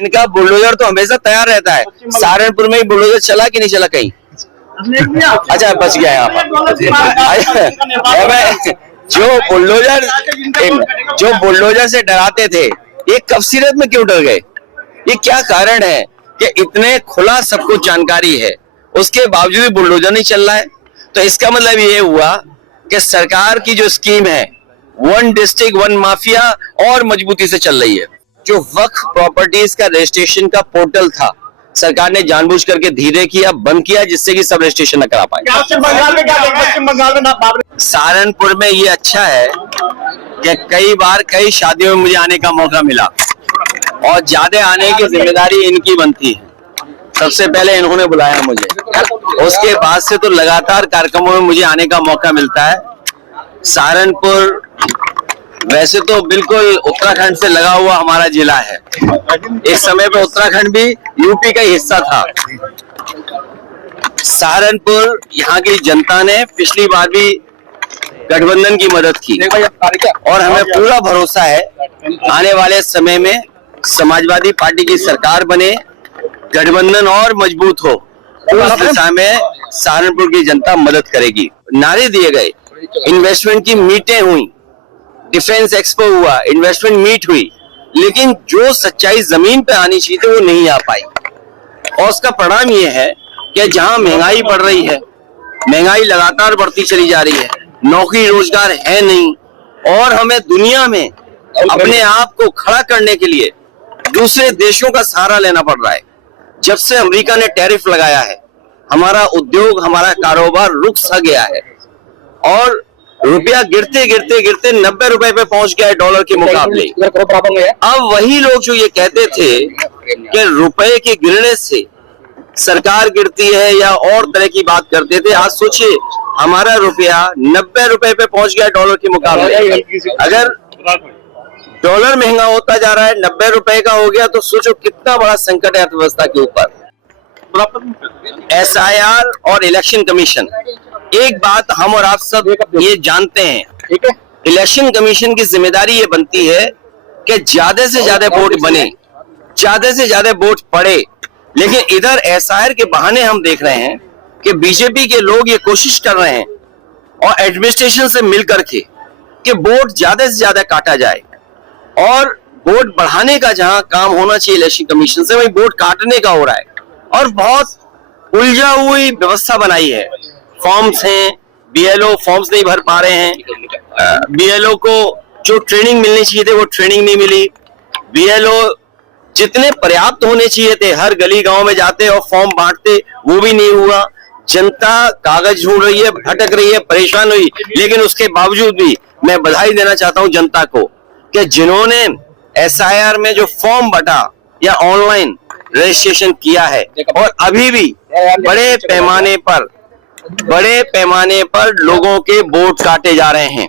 इनका बुलडोजर तो हमेशा तैयार रहता है। सहारनपुर में ही बुलडोजर चला कि नहीं चला कहीं? अच्छा, बच गया यहाँ पर। जो बुलडोजर से डराते थे, ये कब सीरत में क्यों डर गए? ये क्या कारण है कि इतने खुला सब कुछ जानकारी है, उसके बावजूद भी बुलडोजर नहीं चल रहा है? तो इसका मतलब ये हुआ कि सरकार की जो स्कीम है वन डिस्ट्रिक्ट वन माफिया और मजबूती से चल रही है। जो वक्फ प्रॉपर्टीज का रजिस्ट्रेशन का पोर्टल था, सरकार ने जानबूझ करके धीरे किया, बंद किया, जिससे कि सब रजिस्ट्रेशन न करा पाए। सहारनपुर में ये अच्छा है कि कई बार कई शादियों में मुझे आने का मौका मिला और ज्यादा आने की जिम्मेदारी इनकी बनती है। सबसे पहले इन्होंने बुलाया मुझे, उसके बाद से तो लगातार कार्यक्रमों में मुझे आने का मौका मिलता है। सहारनपुर वैसे तो बिल्कुल उत्तराखंड से लगा हुआ हमारा जिला है। एक समय पे उत्तराखंड भी यूपी का ही हिस्सा था। सहारनपुर यहाँ की जनता ने पिछली बार भी गठबंधन की मदद की और हमें पूरा भरोसा है आने वाले समय में समाजवादी पार्टी की सरकार बने, गठबंधन और मजबूत हो, उस दिशा में सहारनपुर की जनता मदद करेगी। नारे दिए गए, इन्वेस्टमेंट की मीटें हुई, डिफेंस एक्सपो हुआ, इन्वेस्टमेंट मीट हुई, लेकिन जो सच्चाई जमीन पे आनी चाहिए थी वो नहीं आ पाई। और उसका परिणाम ये है कि जहां महंगाई बढ़ रही है, महंगाई लगातार बढ़ती चली जा रही है, नौकरी रोजगार है नहीं, और हमें दुनिया में अपने आप को खड़ा करने के लिए दूसरे देशों का सहारा लेना पड़ रहा है। जब से अमेरिका ने टैरिफ लगाया है, हमारा उद्योग, हमारा कारोबार रुक सा गया है और रुपया गिरते गिरते गिरते 90 रुपए पे पहुंच गया है डॉलर के मुकाबले। अब वही लोग जो ये कहते थे कि रुपए के गिरने से सरकार गिरती है या और तरह की बात करते थे, आज सोचिए हमारा रुपया 90 रुपए पे पहुंच गया डॉलर के मुकाबले। अगर डॉलर महंगा होता जा रहा है, 90 रुपए का हो गया, तो सोचो कितना बड़ा संकट है अर्थव्यवस्था के ऊपर। SIR और इलेक्शन कमीशन, एक बात हम और आप सब ये जानते हैं, ठीक है, इलेक्शन कमीशन की जिम्मेदारी ये बनती है कि ज्यादा से ज्यादा वोट बने, ज्यादा से ज्यादा वोट पड़े। लेकिन इधर SIR के बहाने हम देख रहे हैं कि बीजेपी के लोग ये कोशिश कर रहे हैं और एडमिनिस्ट्रेशन से मिलकर के कि वोट ज्यादा से ज्यादा काटा जाए, और वोट बढ़ाने का जहां काम होना चाहिए इलेक्शन कमीशन से, वही वोट काटने का हो रहा है। और बहुत उलझा हुई व्यवस्था बनाई है। फॉर्म्स हैं, BLO फॉर्म्स नहीं भर पा रहे हैं, BLO को जो ट्रेनिंग मिलनी चाहिए थी वो ट्रेनिंग नहीं मिली, BLO जितने पर्याप्त होने चाहिए थे हर गली गांव में जाते और फॉर्म बांटते, वो भी नहीं हुआ। जनता कागज ढूंढ रही है, भटक रही है, परेशान हुई। लेकिन उसके बावजूद भी मैं बधाई देना चाहता हूं जनता को कि जिन्होंने SIR में जो फॉर्म बटा या ऑनलाइन रजिस्ट्रेशन किया है, और अभी भी बड़े पैमाने पर लोगों के वोट काटे जा रहे हैं।